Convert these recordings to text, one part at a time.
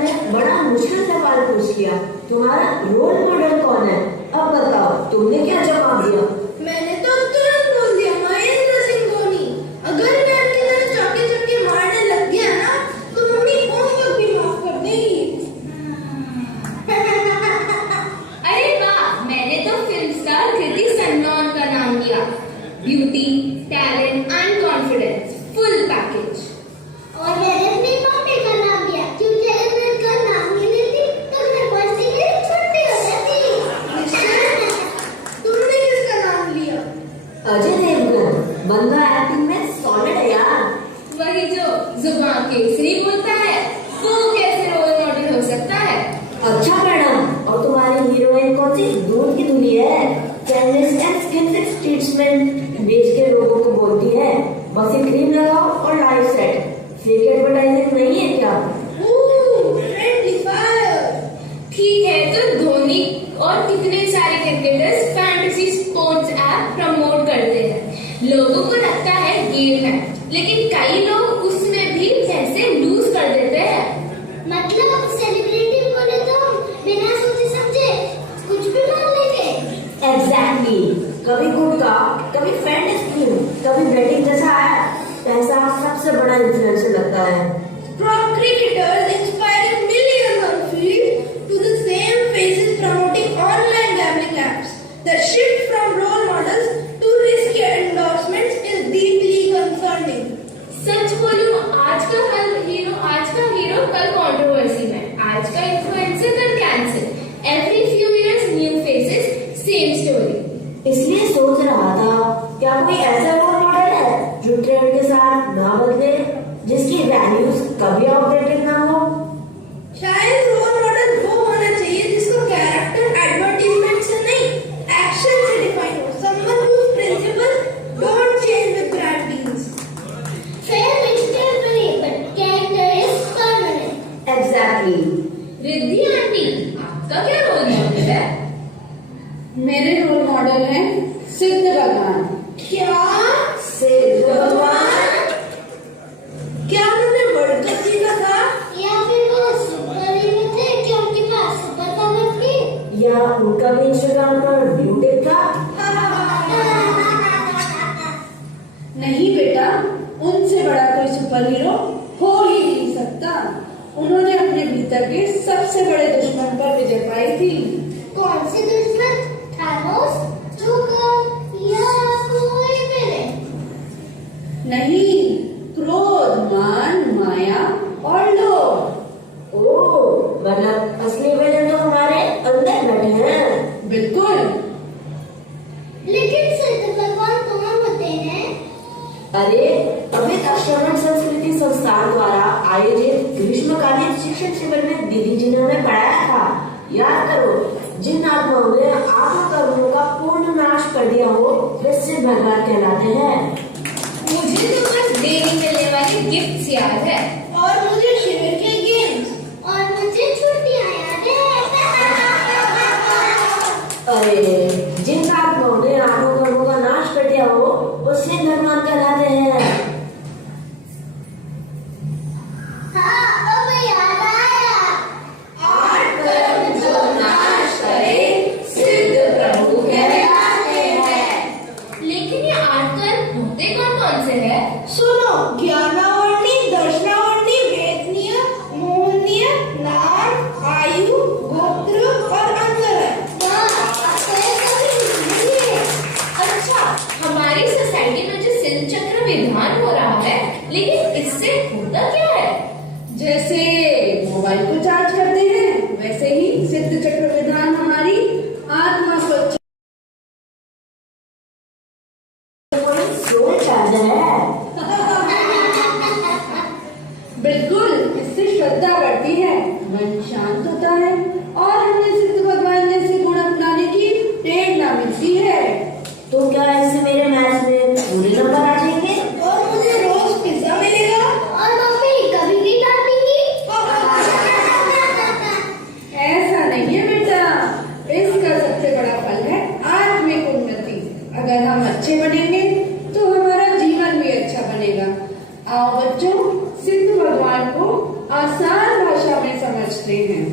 मैंने बड़ा मुश्किल सवाल पूछ लिया, तुम्हारा रोल मॉडल कौन है? अब बताओ तुमने क्या जवाब दिया? मैंने तो तुरंत बोल दिया महेंद्र सिंह धोनी। अगर मैं अपनी तरह चौके चौके मारने लग गया ना तो मम्मी होमवर्क भी माफ कर देगी। अरे वाह, मैंने तो फिल्म स्टार कृति सन्नौन का नाम लिया। Beauty, talent and confidence, full package. और मैंने अपनी मम्मी का नाम लिया क्योंकि अगर मैं उनका नाम नहीं लेती तो घर पहुंचने के लिए छुट्टी हो जाती। तुमने किसका नाम लिया? अजय देवगन, बंदा एक्टिंग में सॉलिड है यार। वही जो जुबान केसरी बोलता है, वो कैसे रोल मॉडल हो सकता है? अच्छा मैडम, और तुम्हारी हीरोइन कौन सी दूध की धुली है? कैनलेस एंड स्किन फिक्स ट्रीटमेंट बेच के लोगों को बोलती है बस ये क्रीम लगाओ और लाइफ सेट। फेक एडवर्टाइजिंग नहीं है क्या? Friendly fire. ठीक है, तो धोनी और कितने सारे cricketers fantasy sports app promote करते हैं। लोगों को लगता है गेम है, लेकिन कई लोग उसमें भी पैसे लूज कर देते हैं। मतलब सेलिब्रिटी बोले तो बिना सोचे समझे कुछ भी मान लेंगे। एग्जैक्टली, कभी गुटखा, कभी फैंटेसी, कभी बेटिंग जैसा है। पैसा सबसे बड़ा इन्फ्लुएंसर लगता है। Cricketers inspiring millions on field to the same faces promoting online gambling apps. The shift from role models to risky endorsements is deeply concerning. सच बोलूं, आज का हीरो कल कंट्रोवर्सी में, आज का इन्फ्लुएंसर कल cancel. Every few years new faces, same story. इसलिए सोच रहा था, क्या कोई ऐसा रोल मॉडल है जो ट्रेंड के साथ ना बदले, जिसकी वैल्यूज कभी आउटडेटेड ना हो? शायद रोल मॉडल वो होना चाहिए जिसका कैरेक्टर एडवर्टाइजमेंट से नहीं, एक्शन से डिफाइन हो। Someone whose principles don't change with brand deals. Fair is temporary but character is permanent. Exactly. Riddhi aunty, आपका क्या रोल मॉडल है? मेरे रोल मॉडल हैं सिद्ध भगवान। क्या? सिद्ध भगवान? क्या उन्होंने वर्ल्ड कप जीता था? या फिर वो सुपर हीरो थे जो उनके पास सुपर पावर थी? या उनका भी इंस्टाग्राम पर व्यू देखा? नहीं बेटा, उनसे बड़ा कोई सुपर हीरो हो ही नहीं सकता। उन्होंने अपने भीतर के सबसे बड़े दुश्मन पर विजय पाई थी। कौन से दुश्मन? थानोस, जोकर या कोई विलेन? नहीं, क्रोध, मान, माया और लोभ। ओह, मतलब असली विलन तो हमारे अंदर बैठे हैं। बिल्कुल। लेकिन सिद्ध भगवान कौन होते हैं? अरे, अभी तक श्रवण संस्कृति संस्थान द्वारा आयोजित ग्रीष्मकालीन शिक्षण शिविर में दीदी जी ने हमें पढ़ाया था। याद करो, जिन आत्माओं ने आत्म कर्मों का पूर्ण नाश कर दिया हो, वे सिद्ध भगवान कहलाते हैं। मुझे तो बस डेली मिलने वाली गिफ्ट्स याद है। और मुझे शिविर के गेम्स। और मुझे छुट्टियां याद है। अरे, जिन आत्माओं ने आत्म कर्मों का नाश कर दिया हो, वो सिद्ध भगवान कहलाते हैं। हाँ, अब याद आया। आठ कर्म जो नाश करे, सिद्ध प्रभु कहलाते हैं। लेकिन ये आठ कर्म होते कौन से हैं? सुनो, ज्ञानावर्णी, दर्शनावर्णी, वेदनीय, मोहनीय, नाम, आयु, गोत्र और अंतर है। अच्छा, हमारी सोसाइटी में जो सिद्ध चक्र विधान हो रहा है, लेकिन इससे होता क्या है? जैसे मोबाइल को चार्ज करते हैं, वैसे ही सिद्ध चक्र विधान हमारी आत्मा को कोई सोल चार्जर है। बिल्कुल, इससे श्रद्धा बढ़ती है, मन शांत होता है और हमें सिद्ध भगवान जैसे गुण अपनाने की प्रेरणा मिलती है। तो क्या इससे मेरे मैथ्स में पूरे नंबर आ जाएंगे? और मुझे रोज पिज्जा मिलेगा। और मम्मी कभी नहीं डांटेंगी। ऐसा नहीं है बेटा, इसका सबसे बड़ा फल है आत्मिक उन्नति। अगर हम अच्छे बनेंगे तो हमारा जीवन भी अच्छा बनेगा। आओ बच्चों, सिद्ध भगवान को आसान भाषा में समझते बचते हैं।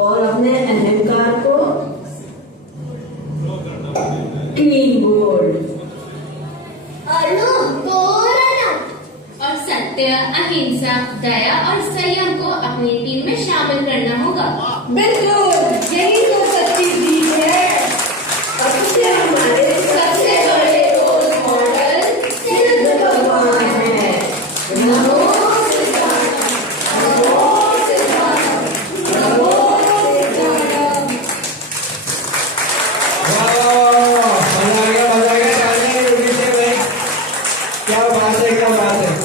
और अपने अहंकार को क्लीन बोल्ड और सत्य, अहिंसा, दया और संयम को अपनी टीम में शामिल करना होगा। बिल्कुल, यही तो सच्ची जीत है। सबसे हमारे सबसे बड़े रोल मॉडल सिद्ध भगवान है। नमो सिद्धार्थ, नमो सिद्धार्थ, नमो सिद्धार्थ। मजा आ गया तालियां जोड़ी से भाई। क्या बात है, क्या बात है।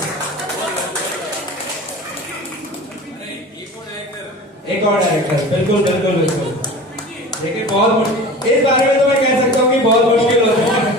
एक और डायरेक्टर, बिल्कुल बिल्कुल बिल्कुल। लेकिन बहुत इस बारे में तो मैं कह सकता हूँ कि बहुत मुश्किल होता है।